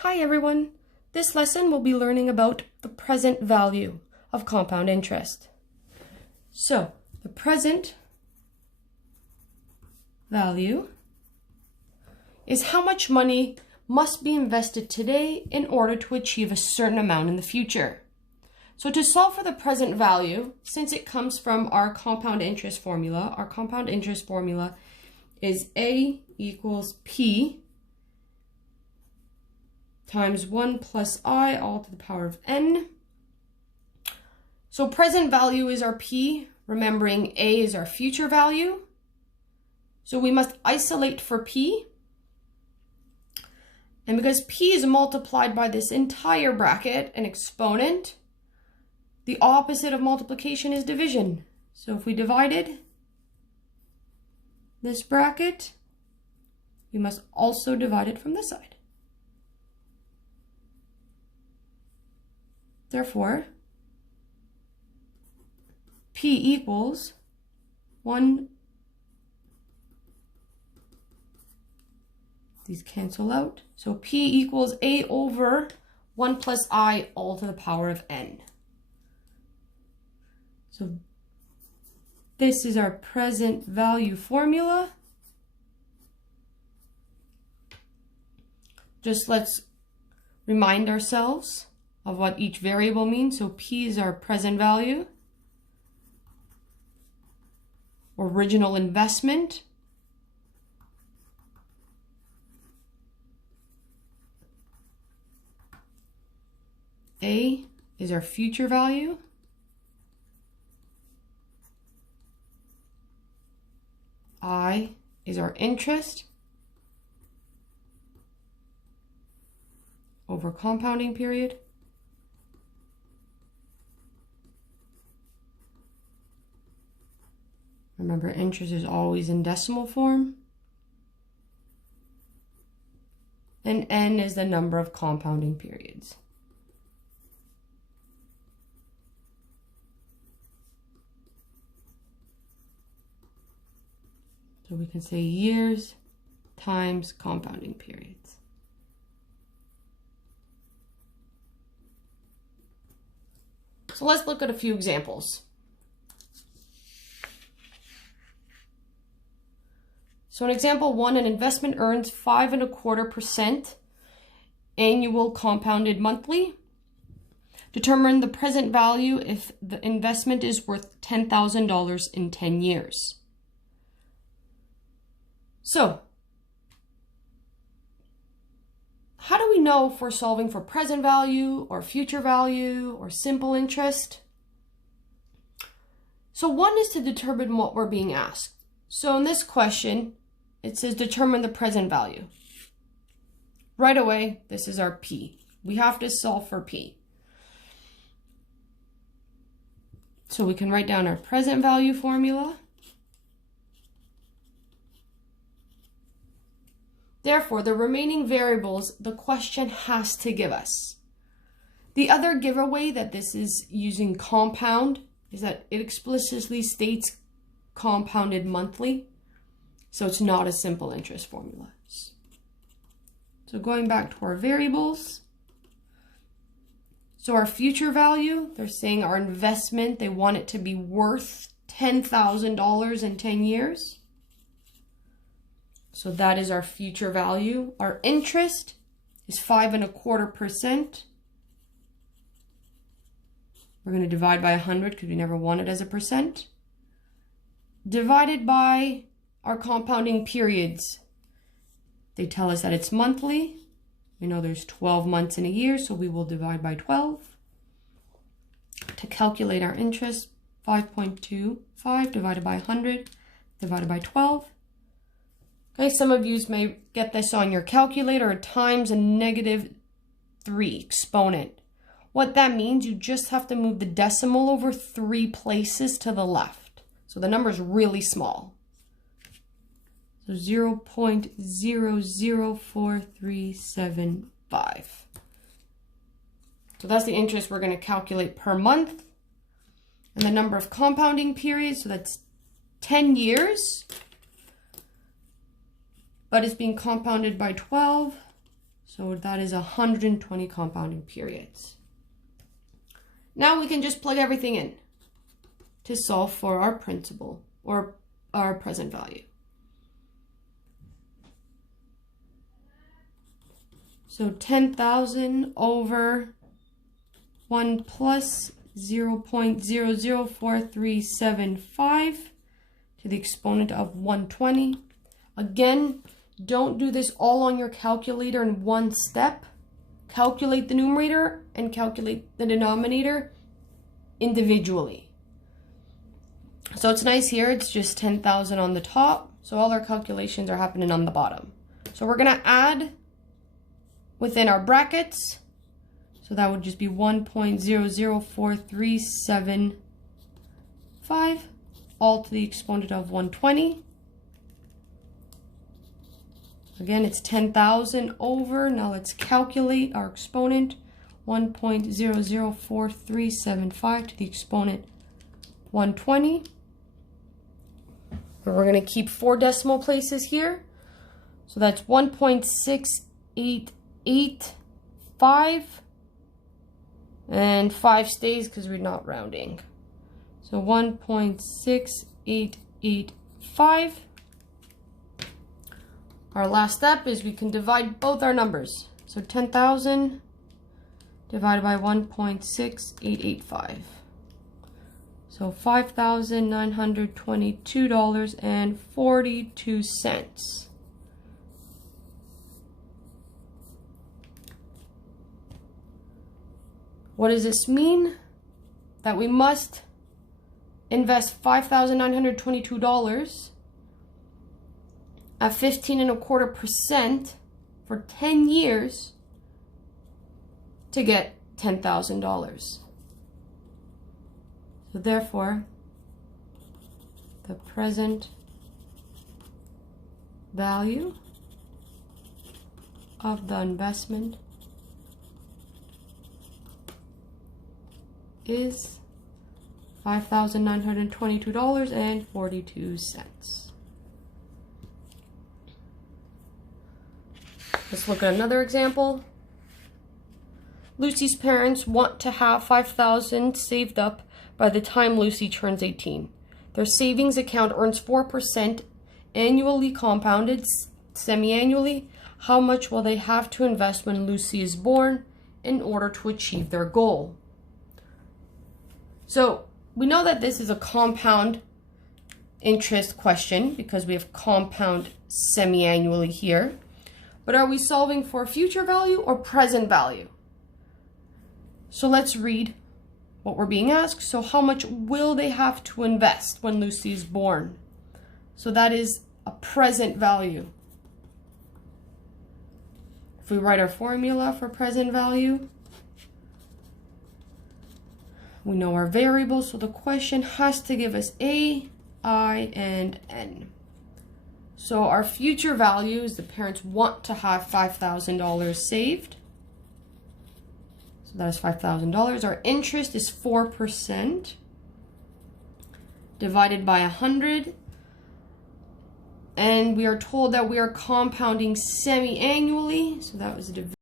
Hi everyone! This lesson we'll be learning about the present value of compound interest. So, the present value is how much money must be invested today in order to achieve a certain amount in the future. So to solve for the present value, since it comes from our compound interest formula is A equals P times 1 plus I all to the power of n. So present value is our P, remembering A is our future value. So we must isolate for P. And because P is multiplied by this entire bracket, an exponent, the opposite of multiplication is division. So if we divided this bracket, we must also divide it from this side. Therefore, P equals 1. These cancel out. So P equals A over 1 plus I all to the power of n. So this is our present value formula. Just let's remind ourselves of what each variable means. So P is our present value, original investment, A is our future value, I is our interest over compounding period, remember, interest is always in decimal form. And n is the number of compounding periods. So we can say years times compounding periods. So let's look at a few examples. So in example 1, an investment earns 5.25% annual compounded monthly. Determine the present value if the investment is worth $10,000 in 10 years. So, how do we know if we're solving for present value or future value or simple interest? So one is to determine what we're being asked. So in this question, it says determine the present value. Right away, this is our P. We have to solve for P. So we can write down our present value formula. Therefore, the remaining variables the question has to give us. The other giveaway that this is using compound is that it explicitly states compounded monthly. So it's not a simple interest formula. So going back to our variables. So our future value, they're saying our investment, they want it to be worth $10,000 in 10 years. So that is our future value. Our interest is 5.25%. We're going to divide by 100 because we never want it as a percent. Divided by our compounding periods. They tell us that it's monthly. We know there's 12 months in a year, so we will divide by 12. To calculate our interest, 5.25 divided by 100 divided by 12. Okay, some of you may get this on your calculator, times a -3 exponent. What that means, you just have to move the decimal over 3 places to the left. So the number is really small. So 0.004375. So that's the interest we're going to calculate per month. And the number of compounding periods, so that's 10 years. But it's being compounded by 12. So that is 120 compounding periods. Now we can just plug everything in to solve for our principal or our present value. So 10,000 over 1 plus 0.004375 to the exponent of 120. Again, don't do this all on your calculator in one step. Calculate the numerator and calculate the denominator individually. So it's nice here, it's just 10,000 on the top. So all our calculations are happening on the bottom. So we're gonna add within our brackets. So that would just be 1.004375, all to the exponent of 120. Again, it's 10,000 over. Now let's calculate our exponent. 1.004375 to the exponent 120. And we're going to keep 4 decimal places here. So that's 1.6885. And 5 stays because we're not rounding. So 1.6885. Our last step is we can divide both our numbers. So 10,000 divided by 1.6885. So $5,922.42. What does this mean? That we must invest $5,922 at 15.25% for 10 years to get $10,000. So therefore, the present value of the investment is $5,922.42. Let's look at another example. Lucy's parents want to have $5,000 saved up by the time Lucy turns 18. Their savings account earns 4% annually compounded, semi-annually. How much will they have to invest when Lucy is born in order to achieve their goal? So we know that this is a compound interest question because we have compound semi-annually here. But are we solving for future value or present value? So let's read what we're being asked. So how much will they have to invest when Lucy is born? So that is a present value. If we write our formula for present value, we know our variables, so the question has to give us A, I, and N. So our future value is the parents want to have $5,000 saved. So that is $5,000. Our interest is 4% divided by 100. And we are told that we are compounding semi-annually. So that was a division.